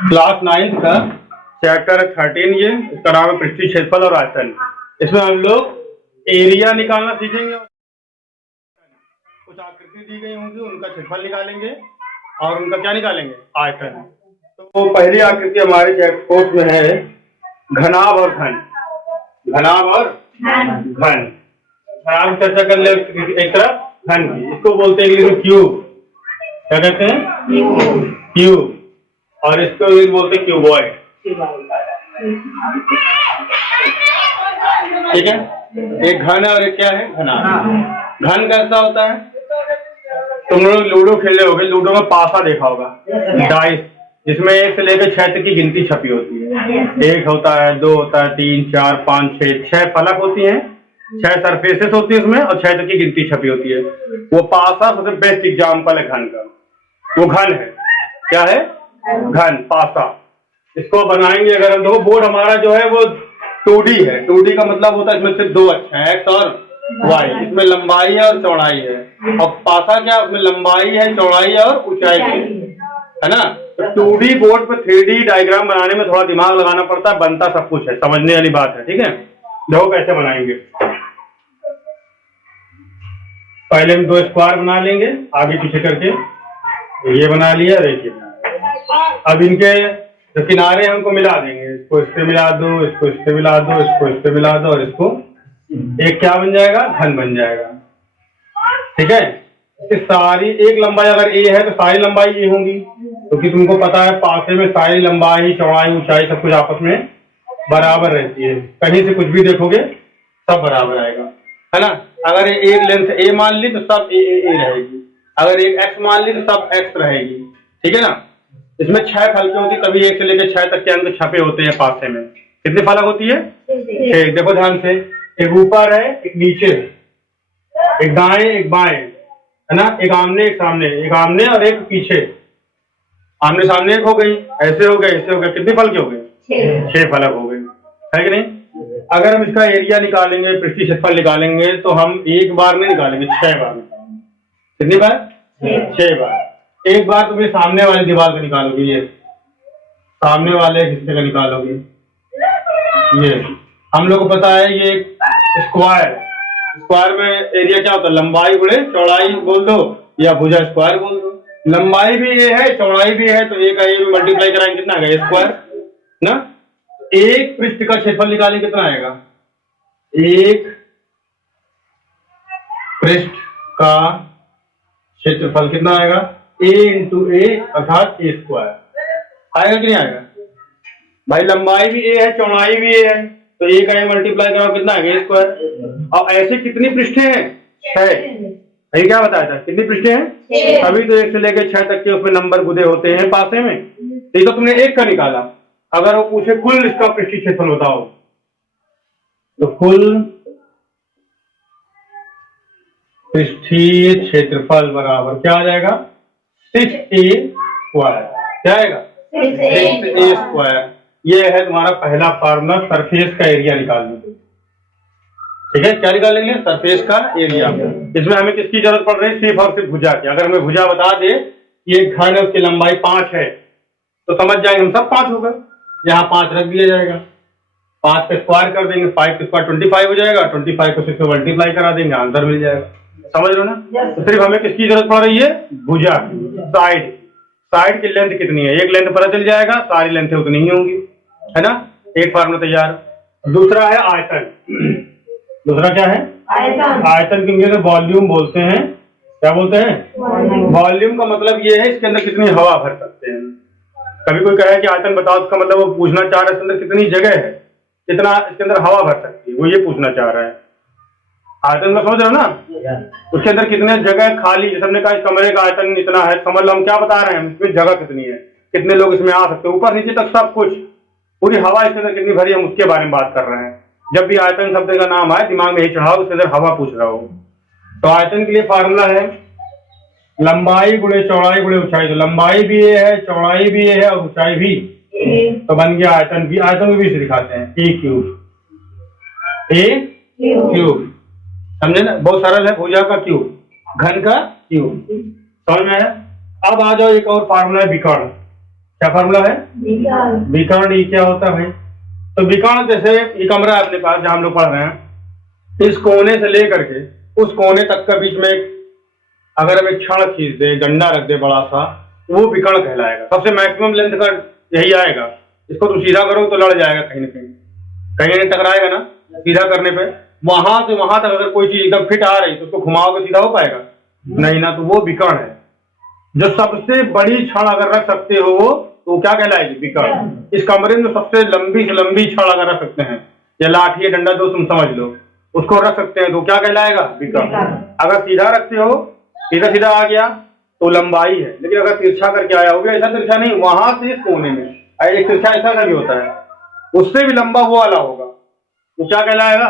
Class 9 का chapter 13 ये इसका नाम है पृष्ठीय क्षेत्रफल और आयतन। इसमें हम लोग एरिया निकालना सीखेंगे। कुछ आकृति दी गई होंगी उनका क्षेत्रफल निकालेंगे और उनका क्या निकालेंगे, आयतन। तो पहली आकृति हमारे कोर्स में है घनाभ और घन। घनाभ और घन चर्चा कर ले। एक तरफ घन की, इसको बोलते हैं क्यूब। क्या कहते हैं? क्यूब। और इसको बोलते हैं क्यूबॉइड। ठीक है, एक घन है और एक क्या है, घनाभ। घन कैसा होता है? तुम लोग लूडो खेले होगे, लूडो में पासा देखा होगा, डाइस, जिसमें 1 से लेकर 6 तक की गिनती छपी होती है। 1 होता है, 2 होता है, 3, 4, 5, 6 फलक होती हैं, 6 सरफेसेस होती है उसमें और 6 तक की गिनती छपी होती है। वो पासा सबसे बेस्ट एग्जाम्पल है घन का। वो घन है। क्या है? घन, पासा। इसको बनाएंगे अगर हम, देखो बोर्ड हमारा जो है वो 2D है। 2D का मतलब होता है इसमें सिर्फ 2 अक्ष है, एक्स और वाई। इसमें लंबाई है और चौड़ाई है। और पासा क्या, उसमें लंबाई है, चौड़ाई है और ऊंचाई है ना। तो 2D बोर्ड पर 3D डायग्राम बनाने में थोड़ा दिमाग लगाना पड़ता है, बनता सब कुछ है, समझने वाली बात है। ठीक है, देखो कैसे बनाएंगे। पहले हम 2 स्क्वायर बना लेंगे आगे पीछे करके। ये बना लिया, देखिए। अब इनके जो किनारे हैं उनको मिला देंगे। इसको इससे मिला दो, इसको इससे मिला दो, इसको इससे मिला दो और इसको एक क्या बन जाएगा, घन बन जाएगा। ठीक है, इसकी सारी एक लंबाई अगर ए है तो सारी लंबाई ए होंगी, क्योंकि तुमको पता है पासे में सारी लंबाई, चौड़ाई, ऊंचाई सब कुछ आपस में बराबर रहती है। कहीं से कुछ भी देखोगे सब बराबर आएगा, है ना। अगर एक लेंथ ए मान ली तो सब ए रहेगी। अगर एक एक्स मान ली तो सब एक्स रहेगी। ठीक है ना। इसमें 6 फलकें होती, तभी 1 से लेकर 6 तक के अंक छपे होते हैं पासे में। कितनी फलक होती है? 6। देखो ध्यान से, एक ऊपर है, एक नीचे है, एक दाएं एक बाएं, है ना। एक आमने एक सामने, एक आमने और एक पीछे। आमने सामने एक हो गई, ऐसे हो गए, ऐसे हो गए। कितनी फलके हो गए? 6 फलक हो गए, है कि नहीं। अगर हम इसका एरिया निकालेंगे, पृष्ठीय क्षेत्रफल निकालेंगे, तो हम एक बार में निकालेंगे, 6 बार निकालेंगे। कितनी बार? 6 बार। एक बार तुम्हें सामने वाली दीवार का निकालोगे, ये सामने वाले हिस्से का निकालोगे। ये हम लोग को पता है, ये स्क्वायर। स्क्वायर में एरिया क्या होता है? लंबाई गुणे चौड़ाई बोल दो या भुजा स्क्वायर बोल दो। लंबाई भी ये है, चौड़ाई भी है, तो एक ये मल्टीप्लाई कराएंगे, कितना आएगा? स्क्वायर ना। एक पृष्ठ का क्षेत्रफल निकालेंगे, कितना आएगा? एक पृष्ठ का क्षेत्रफल कितना आएगा? a इंटू ए अर्थात ए स्क्वायर आएगा कि नहीं आएगा? भाई लंबाई भी a है, चौड़ाई भी a है, तो a का a मल्टीप्लाई करो, कितना आएगा? ए स्क्वायर। और ऐसे कितनी पृष्ठें हैं? 6। अभी क्या बताया था, कितनी पृष्ठें हैं? अभी तो 1 से लेकर 6 तक के उसमें नंबर गुदे होते हैं पासे में। ये तो तुमने 1 का निकाला। अगर वो पूछे कुल इसका पृष्ठीय क्षेत्रफल बताओ, तो कुल पृष्ठीय क्षेत्रफल बराबर क्या आ जाएगा? 6a square. क्या आएगा? 6a square. ये है तुम्हारा पहला फार्मूला सरफेस का एरिया निकालने के। ठीक है, क्या निकालेंगे? सरफेस का एरिया। इसमें हमें किसकी जरूरत पड़ रही है? सिर्फ और सिर्फ भुजा की। अगर हमें भुजा बता दे ये घन है, उसकी लंबाई 5 है, तो समझ जाएंगे हम सब 5 होगा। यहाँ 5 रख दिया जाएगा, 5 का स्क्वायर कर देंगे, 5 का स्क्वायर 25 हो जाएगा, 25 को 6 से मल्टीप्लाई करा देंगे, आंसर मिल जाएगा। समझ लो ना। तो सिर्फ हमें किसकी जरूरत पड़ रही है? भुजा की। साइड की लेंथ कितनी है? एक लेंथ पता चल जाएगा, सारी लेंथ उतनी ही होंगी, है ना। एक फार्मूला तैयार। दूसरा है आयतन। दूसरा क्या है? आयतन को इंग्लिश में वॉल्यूम बोलते हैं। क्या बोलते हैं? वॉल्यूम का मतलब ये है इसके अंदर कितनी हवा भर सकते हैं। कभी कोई कहे कि आयतन बताओ, उसका मतलब वो पूछना चाह रहा है इसके अंदर कितनी जगह है, कितना इसके अंदर हवा भर सकती है, वो ये पूछना चाह रहा है। आयतन में समझ रहे हो ना, उसके अंदर कितने जगह खाली। जैसे हमने कहा इस कमरे का आयतन इतना है, समझ लो हम क्या बता रहे हैं, इसमें जगह कितनी है, कितने लोग इसमें आ सकते हैं, ऊपर नीचे तक सब कुछ, पूरी हवा इसके अंदर कितनी भरी, हम उसके बारे में बात कर रहे हैं। जब भी आयतन शब्द का नाम आए दिमाग में ही चढ़ाओ, उसके अंदर हवा पूछ रहा हो। तो आयतन के लिए फार्मूला है लंबाई गुणे चौड़ाई गुणे ऊंचाई। तो लंबाई भी ये है, चौड़ाई भी ये है और ऊंचाई भी, तो बन गया आयतन भी। आयतन भी इसे दिखाते हैं ए क्यूब। समझे ना, बहुत सरल है। भुजा का क्यूब, घन का क्यूब, समझ में आया। अब आ जाओ, एक और फार्मूला है विकर्ण। क्या फार्मूला है? विकर्ण ई क्या होता है भाई? तो विकर्ण जैसे ये कमरा है अपने पास जहां हम लोग पढ़ रहे हैं, इस कोने से लेकर के उस कोने तक का बीच में अगर हम एक क्षण खींच दे, डंडा रख दे बड़ा सा, वो विकर्ण कहलाएगा। सबसे मैक्सिमम लेंथ का यही आएगा। इसको तुम सीधा करो तो लड़ जाएगा, कहीं ना कहीं टकराएगा ना। सीधा करने पे वहां से वहां तक अगर कोई चीज एकदम फिट आ रही तो उसको घुमाओगे सीधा हो पाएगा? नहीं ना, तो वो विकर्ण है। जो सबसे बड़ी क्षण अगर रख सकते हो वो तो क्या कहलाएगी? विकर्ण। इस कमरे में सबसे लंबी से लंबी क्षण अगर रख सकते हैं, या लाठी या डंडा जो तुम समझ लो, उसको रख सकते हैं तो क्या कहलाएगा? विकर्ण। अगर सीधा रखते हो, सीधा सीधा आ गया तो लंबाई है, लेकिन अगर तिरछा करके आया होगा, ऐसा तिरछा नहीं, वहां से इस कोने में एक तिरछा ऐसा का भी होता है, उससे भी लंबा वो वाला होगा, तो क्या कहलाएगा?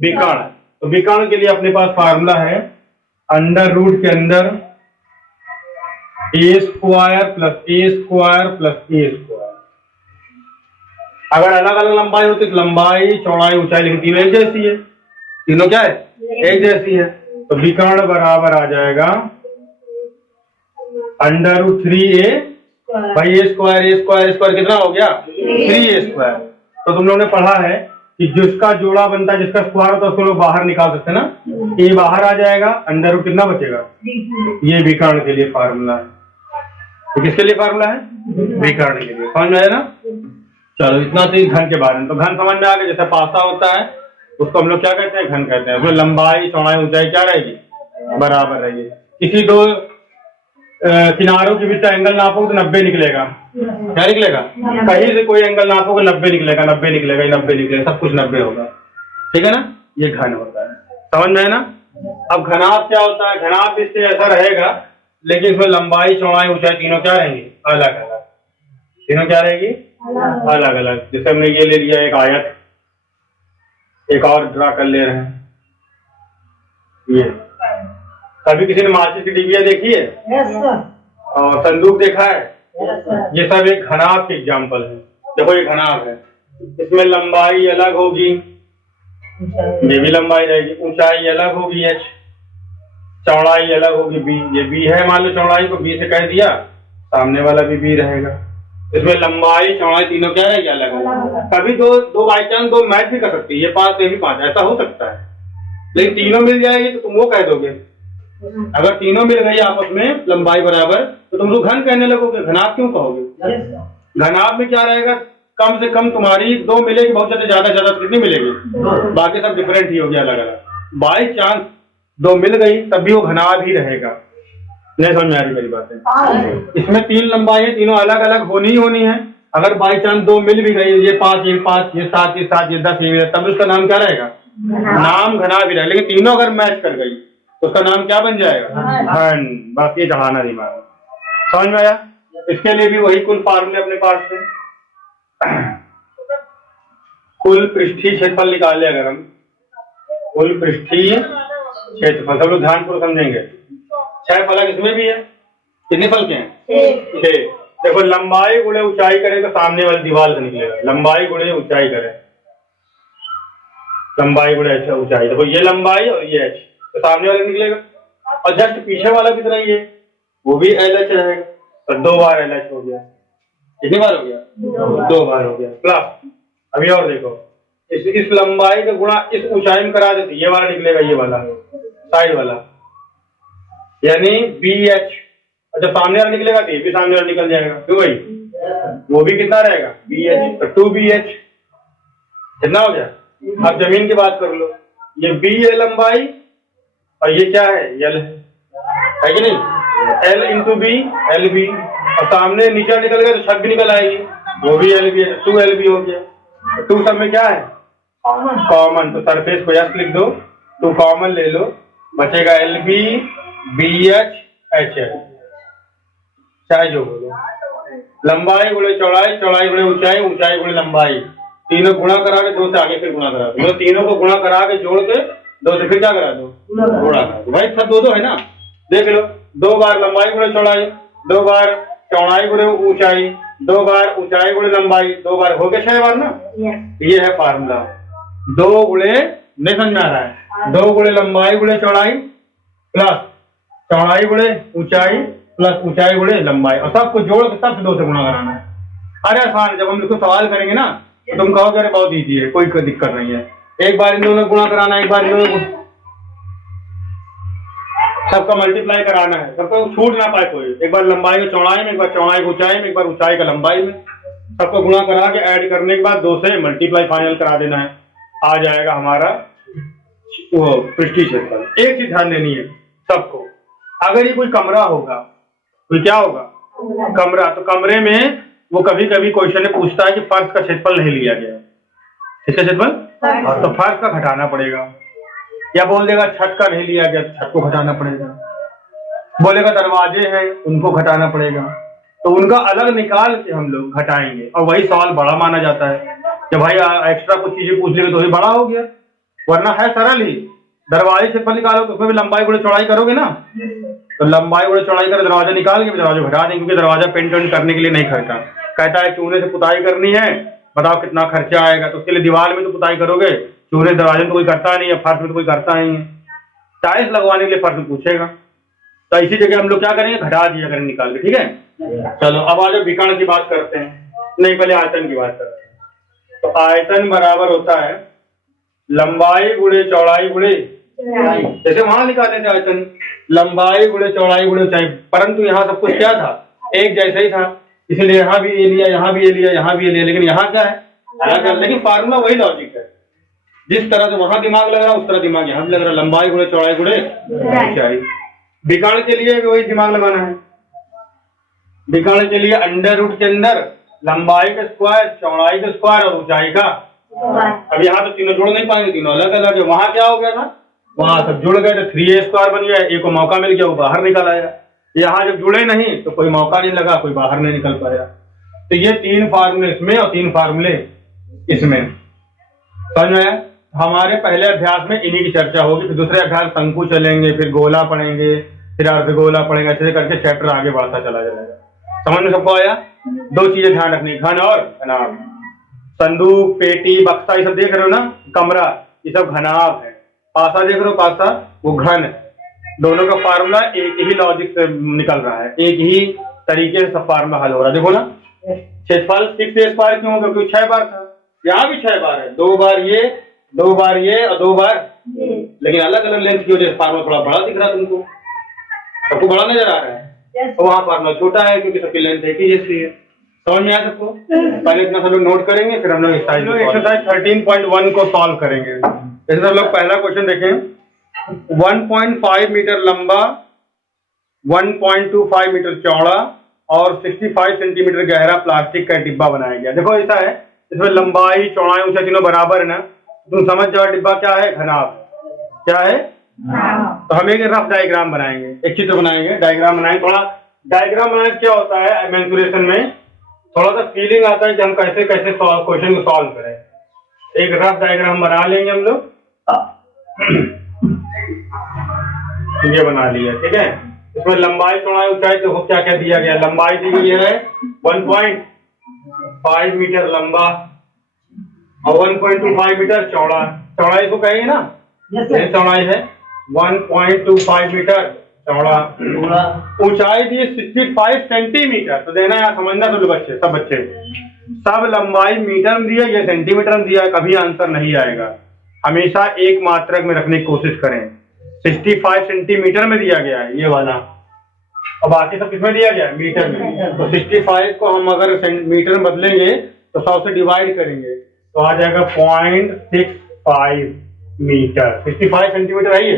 विकर्ण। तो विकर्ण के लिए अपने पास फार्मूला है अंडर रूट के अंदर ए स्क्वायर प्लस ए स्क्वायर प्लस ए स्क्वायर। अगर अलग अलग लंबाई होती तो लंबाई चौड़ाई ऊंचाई, लेकिन तीनों एक जैसी है। तीनों क्या है? एक जैसी है। तो विकर्ण बराबर आ जाएगा अंडर रूट 3a भाई ए स्क्वायर कितना हो गया? 3a square. तो तुम लोगों ने पढ़ा है कि जिसका जोड़ा बनता है, जिसका स्क्वायर होता है, उसको लोग बाहर निकाल सकते हैं ना। ये बाहर आ जाएगा, अंडर रूट कितना बचेगा? ये विकर्ण के लिए फार्मूला है। तो किसके लिए फार्मूला है? विकर्ण के लिए। समझ में आया ना? चलो इतना तो घन के बारे में। तो घन समझ में आ गया। जैसे पासा होता है उसको हम लोग क्या कहते हैं? घन कहते हैं। उसमें लंबाई चौड़ाई ऊंचाई क्या रहेगी? बराबर रहेगी। किसी दो किनारों के बीच का एंगल नापोगे तो 90 निकलेगा। क्या निकलेगा? कहीं से कोई एंगल नापोगे 90 निकलेगा, 90 निकलेगा, 90 निकलेगा, सब कुछ 90 होगा। ठीक है ना? ये घन होता है। समझ में है ना? अब घनाभ क्या होता है? घनाभ इससे ऐसा रहेगा, लेकिन इसमें लंबाई चौड़ाई ऊंचाई तीनों क्या रहेंगी? अलग अलग। तीनों क्या रहेगी? अलग अलग। जैसे हमने ये ले लिया एक आयत, एक और ड्रा कर ले रहे हैं। ये कभी किसी ने माचिस की डिबिया देखी है? और संदूक देखा है? ये सब एक घनाभ के एग्जाम्पल है। देखो ये घनाभ है, इसमें लंबाई अलग होगी, ये भी लंबाई रहेगी, ऊंचाई अलग होगी h, चौड़ाई अलग होगी b। ये b है, मान लो चौड़ाई को b से कह दिया, सामने वाला भी b रहेगा। इसमें लंबाई चौड़ाई तीनों क्या रहेगी? अलग अलग। कभी दो बाई चांस दो मैच भी कर सकती है, ये 5 ये भी 5, ऐसा हो सकता है। लेकिन तीनों मिल जाएगी तो तुम वो कह दोगे। अगर तीनों मिल गई आपस में लंबाई बराबर तो तुम लोग घन कहने लगोगे। घनाभ क्यों कहोगे? घनाभ में क्या रहेगा? कम से कम तुम्हारी 2 मिलेगी, बहुत ज्यादा कितनी मिलेगी? बाकी सब डिफरेंट ही होगी, अलग अलग। बाई चांस 2 मिल गई तब भी वो घनाभ ही रहेगा। नहीं समझ में आ रही मेरी बातें? इसमें 3 लंबाई है, तीनों अलग अलग होनी है। अगर बाई चांस 2 मिल भी गई, ये 5 ये 5, ये 7 ये 7, ये 10 ये, तब उसका नाम क्या रहेगा? नाम घनाभ ही रहेगा। लेकिन तीनों अगर मैच कर गई तो उसका नाम क्या बन जाएगा? घन। बस ये चढ़ाना दिमाग। समझ में आया? इसके लिए भी वही कुल फार्मूले अपने पास है। कुल पृष्ठीय क्षेत्रफल निकाले अगर हम, कुल पृष्ठीय क्षेत्रफल, सब लोग ध्यानपूर्वक समझेंगे। 6 फलक इसमें भी है। कितने फलक हैं? 6। देखो लंबाई गुणे ऊंचाई करें तो सामने वाली दीवार से निकलेगा। लंबाई गुणे ऊंचाई करें, लंबाई गुणे ऊंचाई। देखो ये लंबाई और ये h, तो सामने वाला निकलेगा। और जस्ट पीछे वाला कितना ही है, वो भी LH रहेगा। तो 2 बार LH हो गया। कितनी बार हो गया? 2 बार हो गया। प्लस अभी और देखो, इस लंबाई का गुणा इस ऊंचाई में करा देते, ये वाला निकलेगा, ये वाला साइड वाला, यानी BH। जब सामने वाला निकलेगा तो ये भी सामने वाला निकल जाएगा। क्यों भाई? वो भी कितना रहेगा? BH। तो 2BH कितना हो गया? अब जमीन की बात कर लो, ये B है लंबाई और ये क्या है? L है कि नहीं? L into B, LB। और सामने नीचे निकल गया तो छत भी निकल आएगी, वो भी LB है, 2LB हो गया। 2 सब में क्या है? कॉमन। तो सरफेस को यस लिख दो, 2 कॉमन ले लो, बचेगा LB BH HL, चाहे जो बोलो। लंबाई गुणे चौड़ाई, चौड़ाई गुणे ऊंचाई, ऊंचाई गुणे लंबाई, तीनों गुणा करा के 2 से आगे फिर गुणा करा दो। तीनों को गुणा करा के जोड़ के 2 से फिर क्या करा दो? गुणा करा दो। भाई सब 2 है ना? देख लो, 2 बार लंबाई गुणे चौड़ाई, 2 बार चौड़ाई गुणे ऊंचाई, 2 बार ऊंचाई गुणे लंबाई, 2 बार हो गए 6 बार ना? ये है फार्मूला। 2 गुणे, नहीं समझ में आ रहा है? 2 गुणे लंबाई गुणे चौड़ाई प्लस चौड़ाई गुणे ऊंचाई प्लस ऊंचाई गुणे लंबाई, और सबको जोड़ के तब से 2 से गुणा कराना है। अरे आसान है, जब हम इसको सवाल करेंगे ना तो तुम कहोगे अरे बहुत ईजी है, कोई दिक्कत नहीं है। एक बार इन दोनों गुणा कराना, एक बार इन दोनों सबका मल्टीप्लाई कराना है, सबको छूट ना पाए कोई। एक बार लंबाई को चौड़ाई में, एक बार चौड़ाई को ऊंचाई में, एक बार ऊंचाई का लंबाई में, सबको गुणा करा के ऐड करने के बाद 2 से मल्टीप्लाई फाइनल करा देना है, आ जाएगा हमारा वो पृष्ठीय क्षेत्रफल। एक चीज ध्यान देनी है सबको, अगर ये कोई कमरा होगा, कोई क्या होगा कमरा, तो कमरे में वो कभी कभी क्वेश्चन में पूछता है कि फर्श का क्षेत्रफल नहीं लिया गया, इसका क्षेत्रफल तो फर्श का घटाना पड़ेगा, या बोल देगा छत का नहीं लिया गया, छत को घटाना पड़ेगा, बोलेगा दरवाजे हैं उनको घटाना पड़ेगा, तो उनका अलग निकाल के हम लोग घटाएंगे। और वही सवाल बड़ा माना जाता है कि भाई एक्स्ट्रा कुछ चीजें पूछ लेंगे तो ही बड़ा हो गया, वरना है सरल ही। दरवाजे क्षेत्रफल निकालो तो उसमें भी लंबाई गुणे चौड़ाई करोगे ना, तो लंबाई गुणे चौड़ाई कर दरवाजा निकाल के दरवाजा घटा देंगे, क्योंकि दरवाजा पेंट वेंट करने के लिए नहीं खर्चा। कहता है चूने से पुताई करनी है, बताओ कितना खर्चा आएगा, तो उसके लिए दीवार में तो पुताई करोगे, चूने दरवाजे में तो कोई करता नहीं है, फर्श में तो कोई करता नहीं है, टाइल्स लगवाने के लिए फर्श में पूछेगा। तो इसी जगह हम लोग क्या करेंगे, घटा दिया करेंगे निकाल के, ठीक है। चलो अब आज विकर्ण की बात करते हैं, नहीं पहले आयतन की बात करते हैं। तो आयतन बराबर होता है लंबाई गुणे चौड़ाई गुणे, जैसे वहां निकाले थे आयतन लंबाई गुणे चौड़ाई गुणे ऊंचाई, परंतु यहाँ सब कुछ क्या था, एक जैसे ही था, इसलिए यहाँ भी ये लिया, यहाँ भी ये लिया, यहाँ भी ये लिया, लेकिन यहाँ क्या है अलग है, लेकिन फार्मूला वही लॉजिक है। जिस तरह से वहां दिमाग लग रहा है उस तरह दिमाग यहाँ भी लग रहा है, लंबाई गुणे चौड़ाई गुणे ऊंचाई। विकर्ण के लिए भी वही दिमाग लगाना है। विकर्ण के लिए अंडर रूट के अंदर लंबाई का स्क्वायर, चौड़ाई का स्क्वायर और ऊंचाई का। अब यहाँ तो तीनों जुड़ नहीं पाएंगे, तीनों अलग अलग है। वहां क्या हो गया था, वहां सब जुड़ गए तो 3a² बन गया, एक को मौका मिल गया वो बाहर निकल आया। यहाँ जब जुड़े नहीं तो कोई मौका नहीं लगा, कोई बाहर नहीं निकल पाया। तो ये 3 फार्मूले इसमें और 3 फार्मूले इसमें, समझ में आया। हमारे पहले अभ्यास में इन्हीं की चर्चा होगी, फिर दूसरे अभ्यास शंकु चलेंगे, फिर गोला पढ़ेंगे, फिर अर्धगोला पढ़ेंगे, ऐसे करके चैप्टर आगे बढ़ता चला जाएगा। समझ में सबको आया। 2 चीजें ध्यान रखनी, घन और घनाभ। संदूक, पेटी, बक्सा ये सब देख रहे हो ना, कमरा, ये सब घनाभ है। पासा देख रहे हो, पासा वो घन है। दोनों का फार्मूला एक ही लॉजिक से निकल रहा है, एक ही तरीके से सब फार्मूला हल हो रहा है। देखो ना, क्षेत्रफल 6a² क्यों होगा, क्योंकि 6 बार था, यहाँ भी 6 बार है, 2 बार ये, 2 बार ये और 2 बार, लेकिन अलग अलग लेंथ की वजह से फार्मूला थोड़ा बड़ा दिख रहा है तुमको, सबको बड़ा नजर आ रहा है। तो वहाँ फार्मूला छोटा है क्योंकि सबकी लेंथ एक ही जैसी है। समझ में आया सबको। पहले इतना सब लोग नोट करेंगे, फिर हम लोग एक्सरसाइज 13.1 को सॉल्व करेंगे। जैसे सब लोग पहला क्वेश्चन देखें, 1.5 मीटर लंबा, 1.25 मीटर चौड़ा और 65 सेंटीमीटर गहरा प्लास्टिक का डिब्बा बनाया गया। देखो ऐसा है, इसमें लंबाई चौड़ाई ऊंचाई तीनों बराबर है ना, तुम समझ जाओ डिब्बा क्या है, घनाभ क्या है। तो हम एक रफ डायग्राम बनाएंगे, एक चित्र बनाएंगे, डायग्राम बनाएंगे। थोड़ा डायग्राम बनाने से क्या होता है, मेंसुरेशन में थोड़ा सा फीलिंग आता है कि हम कैसे कैसे क्वेश्चन को सॉल्व करें। एक रफ डायग्राम बना लेंगे हम लोग, ये बना लिया, ठीक है। इसमें लंबाई चौड़ाई ऊंचाई देखो क्या क्या दिया गया। लंबाई दी गई है 1.5 मीटर लंबा और 1.25 मीटर चौड़ा। चौड़ाई को कहेंगे ना, ये चौड़ाई है 1.25 मीटर चौड़ा। ऊंचाई दी 65 सेंटीमीटर। तो देना यार, समझना तो बच्चे, सब बच्चे, सब लंबाई मीटर में दिया, ये सेंटीमीटर में दिया, कभी आंसर नहीं आएगा। हमेशा एक मात्रक में रखने की कोशिश करें। 65 सेंटीमीटर में दिया गया है ये वाला, और बाकी सब किसमें दिया गया है, मीटर में। तो 65 को हम अगर मीटर में बदलेंगे तो 100 से डिवाइड करेंगे तो आ जाएगा 0.65 मीटर। 65 सेंटीमीटर है ये,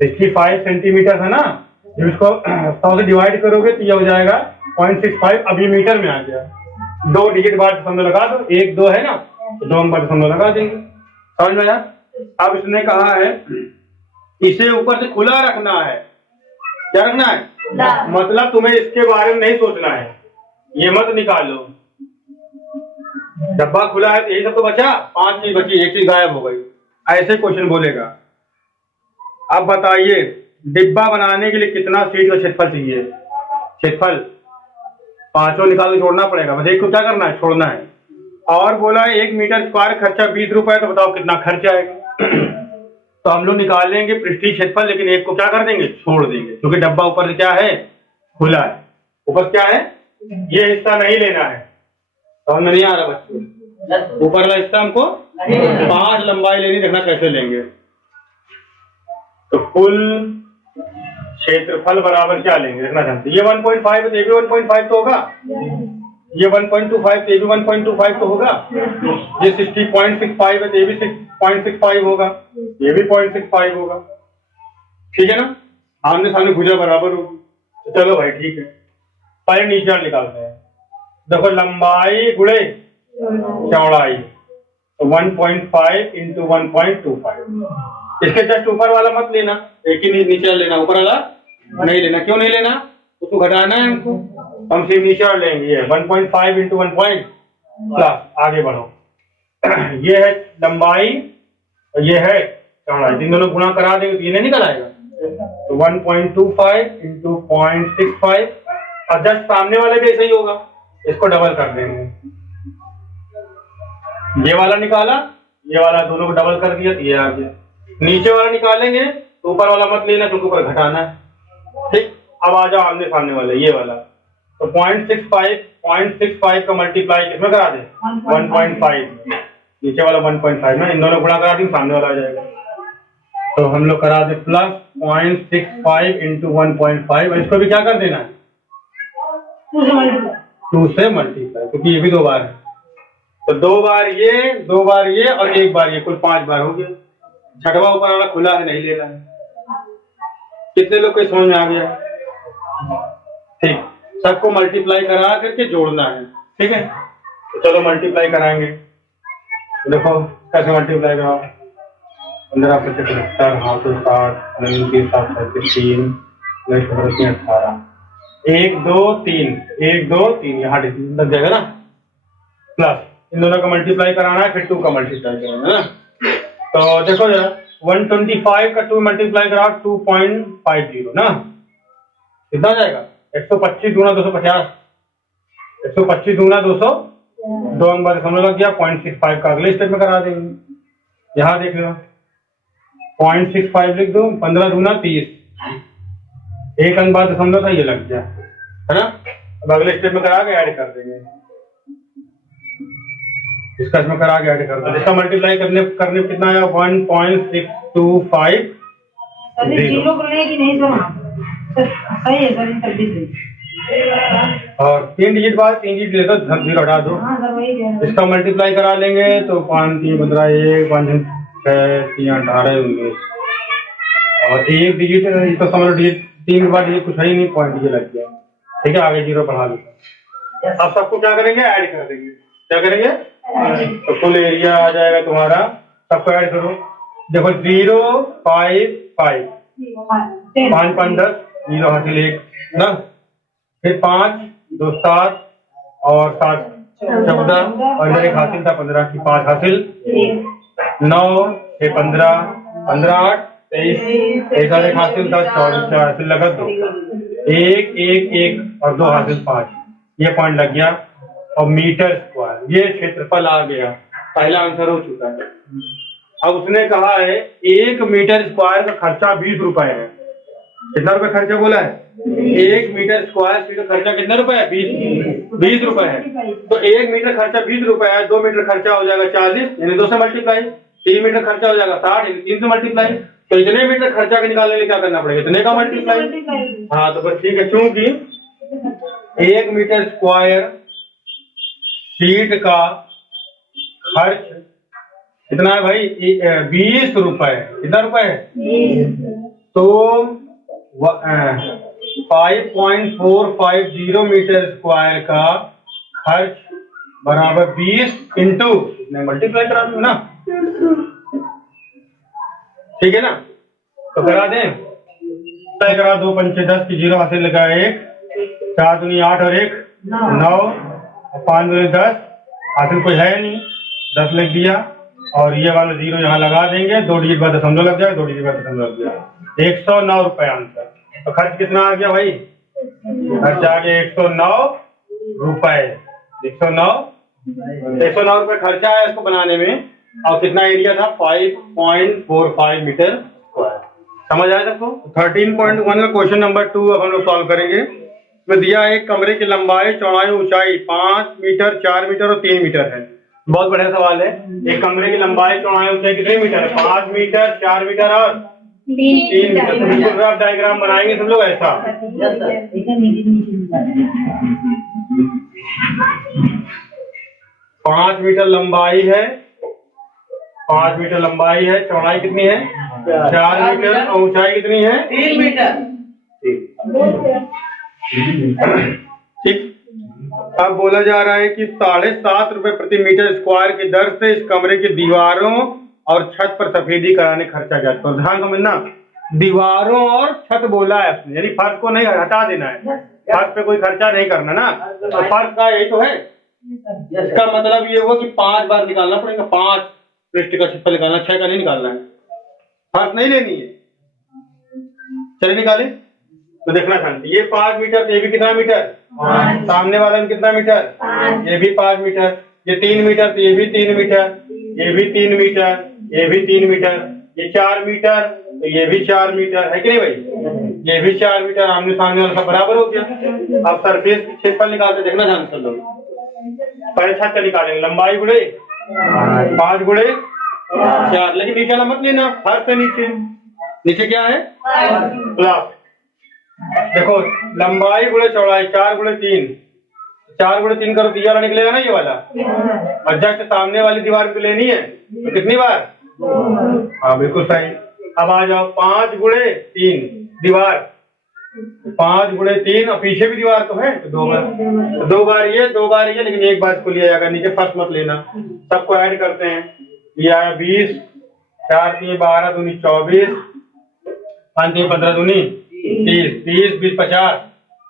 65 सेंटीमीटर है ना, जब इसको 100 से डिवाइड करोगे तो ये हो जाएगा 0.65। अभी मीटर में आ गया, 2 डिजिट बाद दशमलव लगा दो, 1 2 है ना, तो 2 नंबर दशमलव लगा देंगे। समझ में आया। अब इसने कहा है इसे ऊपर से खुला रखना है। क्या रखना है, मतलब तुम्हें इसके बारे में नहीं सोचना है, ये मत निकालो। डब्बा खुला है तो यही सब तो बचा, 5 चीज बची, एक चीज गायब हो गई, ऐसे क्वेश्चन बोलेगा। अब बताइए डिब्बा बनाने के लिए कितना फीट का क्षेत्रफल चाहिए। क्षेत्रफल 5 निकाल के छोड़ना पड़ेगा, बस एक को क्या करना है, छोड़ना है। और बोला 1 मीटर स्क्वायर खर्चा 20 रुपए, तो बताओ कितना खर्च आएगा। तो हम लोग निकालेंगे पृष्ठीय क्षेत्रफल, लेकिन एक को क्या कर देंगे, छोड़ देंगे, क्योंकि डब्बा ऊपर से क्या है, खुला है। ऊपर क्या है, ये हिस्सा नहीं लेना है, समझ में नहीं आ रहा बच्चों? ऊपर वाला हिस्सा हमको 5 लंबाई लेनी, देखना कैसे लेंगे। तो कुल क्षेत्रफल बराबर क्या लेंगे देखना चाहते। ये 1.5 है तो ये भी 1.5 तो होगा, ये 1.25 तो ये भी 1.25 तो होगा, ये 60.65 है तो ये भी 6.65 होगा, ये भी 0.65 होगा। ठीक है ना, आमने सामने भुजा बराबर होगी। तो चलो भाई ठीक है, पहले नीचे वाला निकालते हैं। देखो लंबाई गुणे चौड़ाई, तो 1.5 इंटू 1.25। इसके जस्ट ऊपर वाला मत लेना, एक ही नीचे लेना, ऊपर वाला नहीं लेना। क्यों नहीं लेना? उसको घटाना है हमको, हम सिर्फ नीचे वाला लेंगे। ये 1.5 इंटू 1 प्लस, आगे बढ़ो। ये है लंबाई और ये है चौड़ाई, इन दोनों गुणा करा देंगे तो ये नहीं निकल आएगा। तो 1.25 इंटू 0.65, और जस्ट सामने वाले भी ऐसा ही होगा, इसको डबल कर देंगे। ये वाला निकाला, ये वाला दोनों को डबल कर दिया तो ये आ गया। नीचे वाला निकालेंगे तो ऊपर वाला मत लेना क्योंकि ऊपर घटाना है। ठीक, अब आ जाओ आमने सामने वाले, ये वाला। तो 0.65 का मल्टीप्लाई किसमें करा दे? 1.5। नीचे वाला 1.5 ना, इन दोनों गुणा करा देंगे, सामने वाला आ जाएगा। तो हम लोग करा दे प्लस 0.65 इंटू 1.5, और इसको भी क्या कर देना है? 2 से मल्टीप्लाई, क्योंकि ये भी 2 बार है। तो 2 बार ये और 1 बार ये, कुल 5 बार हो गया। छठवा ऊपर वाला खुला है, नहीं लेना है। कितने लोग को समझ में आ गया? ठीक, सबको मल्टीप्लाई करा करके जोड़ना है। ठीक है, तो चलो मल्टीप्लाई कराएंगे। देखो कैसे मल्टीप्लाई कराओ। 15 25 70 हाथ 60 29 7 3 18 1 2 3 1 2 3 यहाँ लग जाएगा ना। प्लस इन दोनों का मल्टीप्लाई कराना है, फिर 2 का मल्टीप्लाई कराना है ना। तो देखो जरा 125 का 2 मल्टीप्लाई करा 2.50 ना, कितना जाएगा? 125 दूना 250, 125 दूना 200, 2 अंक बाद समझ लग गया। 0.65 का अगले स्टेप में करा देंगे। यहाँ देख लो 0.65 लिख दो, 15 दूना 30, 1 अंक बाद समझो था, ये लग गया है ना। अब अगले स्टेप में करा के ऐड कर देंगे, इसका इसमें करा के ऐड कर देंगे। इसका मल्टीप्लाई करने कितना आया? 1.625 और 3 डिजिट बाद 3 डिजिट ले दो, 0 हटा दो। इसका मल्टीप्लाई करा लेंगे तो 5 3 15 1 5 6 3 18 19, और 1 डिजिट तो समझ लो डिजिट 3 के बाद ये कुछ है ही नहीं, पॉइंट ये लग गया। ठीक है, आगे 0 बढ़ा लो। अब सबको क्या करेंगे? ऐड कर देंगे। क्या करेंगे? तो कुल एरिया आ जाएगा तुम्हारा, सबको ऐड करो। देखो 0 5 5 5 5 10 0 हासिल 1 ना, फिर 5 2 7 और 7 14, और इधर एक हासिल था 15 की 5 हासिल 9 6 15 15 8 23, एक हासिल था 24 हासिल लगा 2 1 1 1 और 2 हासिल 5, ये पॉइंट लग गया। और मीटर स्क्वायर, ये क्षेत्रफल आ गया, पहला आंसर हो चुका है। अब उसने कहा है 1 मीटर स्क्वायर का खर्चा 20 रुपए है। कितना रुपए खर्चा बोला है? 1 मीटर स्क्वायर फीट का खर्चा कितना रुपए है? 20 रुपए है। तो 1 मीटर खर्चा 20 रुपए है, 2 मीटर खर्चा हो जाएगा 40, यानी 2 से मल्टीप्लाई। 3 मीटर खर्चा हो जाएगा 60, यानी 3 से मल्टीप्लाई। तो इतने मीटर खर्चा के निकालने के लिए क्या करना पड़ेगा? इतने का मल्टीप्लाई। हाँ तो बस ठीक है, क्योंकि 1 मीटर स्क्वायर फीट का खर्च कितना है भाई? 20 रुपए। कितना रुपए है? तो 5.450 मीटर स्क्वायर का खर्च बराबर 20 इंटू मल्टीप्लाई करा दूं ना, ठीक है ना। तो करा दें, तय करा 2 पंचे 10 की 0 हासिल लगा 1, 4 दूनी 8 और 1 9, 5 दूनी 10 हासिल कोई है नहीं, 10 लिख दिया। और ये वाला 0 यहाँ लगा देंगे, 2 डिजिट बाद दशमलव लग जाएगा, 2 डिजिट बाद दशमलव लग जाएगा। 109 रुपए आंसर। तो खर्च कितना आ गया भाई? खर्च आ गया 109 रुपए। 109 रुपए खर्चा है इसको बनाने में, और कितना एरिया था? 5.45 मीटर स्क्वायर। समझ आया सबको? 13.1 का क्वेश्चन नंबर 2 अब हम लोग सॉल्व करेंगे। में दिया है कमरे की लंबाई, चौड़ाई, ऊंचाई 5 मीटर, 4 मीटर और 3 मीटर है। बहुत बढ़िया सवाल है। एक कमरे की लंबाई, चौड़ाई, ऊंचाई कितने मीटर है? 5 मीटर, 4 मीटर और 3 मीटर। तो बिल्कुल रफ डायग्राम बनाएंगे सब लोग ऐसा। 5 मीटर लंबाई है, 5 मीटर लंबाई है, चौड़ाई कितनी है? 4 मीटर और ऊंचाई कितनी है? 3 मीटर। ठीक। अब बोला जा रहा है कि 7.5 रुपए प्रति मीटर स्क्वायर की दर से इस कमरे की दीवारों और छत पर सफेदी कराने खर्चा क्या? तो ध्यान समझना, दीवारों और छत बोला है उसने, यानी फर्श को नहीं हटा देना है, फर्श पे कोई खर्चा नहीं करना ना, तो फर्श का यही तो है। इसका मतलब ये हुआ कि 5 बार निकालना पड़ेगा, 5 पृष्ठ का क्षेत्रफल निकालना, 6 का नहीं निकालना है, फर्श नहीं लेनी है। चलिए निकाले तो देखना शांति। ये 5 मीटर, तो ये भी कितना मीटर? सामने वाला में कितना मीटर? ये भी 5 मीटर। ये 3 मीटर, तो ये भी 3 मीटर, ये भी 3 मीटर, ये भी 3 मीटर, ये 4 मीटर, तो ये भी 4 मीटर है कि नहीं भाई? ये भी 4 मीटर, आमने सामने वाला सब बराबर हो गया। अब सरफेस क्षेत्रफल निकालते, देखना ध्यान से लोग। पहले छत का निकालेंगे, लंबाई गुणे 5 गुणे 4, लेकिन नीचे वाला मत लेना, फर्श से नीचे। नीचे क्या है? प्लस। देखो लंबाई गुणे चौड़ाई 4 गुणे 3, 4 गुणे 3 करो तो ये वाला निकलेगा ना, ये वाला। और जस्ट सामने वाली दीवार को लेनी है तो कितनी बार? हाँ बिल्कुल सही। अब आ जाओ 5 गुणे 3 दीवार, 5 गुणे 3 और पीछे भी दीवार तो है, तो 2 बार, 2 बार ये 2 बार ये, लेकिन एक बार इसको लिया जाएगा, नीचे फर्स्ट मत लेना। सबको ऐड करते हैं, ये आया 20, 4 3 12 दूनी 24, 5 3 15 दूनी 30, 30 20 50,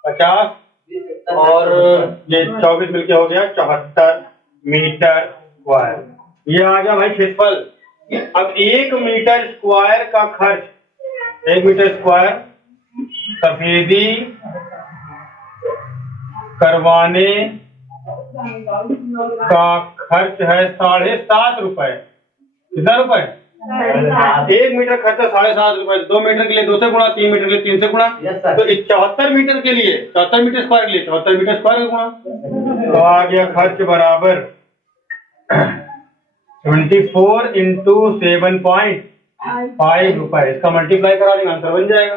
50 और ये 24 मिलके हो गया 74 मीटर स्क्वायर। ये आ गया भाई क्षेत्रफल। अब 1 मीटर स्क्वायर का खर्च, 1 मीटर स्क्वायर सफेदी करवाने का खर्च है 7.5 रुपए। कितना रुपए? 1 मीटर खर्चा 7.5 रुपए। 2 मीटर के लिए 2 से गुणा, 3 मीटर के लिए 3 से गुणा, तो 74 मीटर के लिए, 74 मीटर स्क्वायर के लिए 74 मीटर स्क्वायर का गुणा। तो आ गया खर्च बराबर 24 इंटू 7.5 रुपए। इसका मल्टीप्लाई करा देंगे, आंसर बन जाएगा।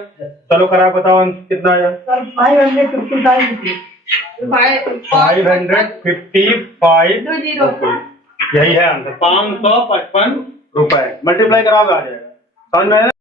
चलो करा बताओ आंसर कितना आया? 555। यही है आंसर, 555 रुपए। मल्टीप्लाई करा आ जाएगा। समझ में आया?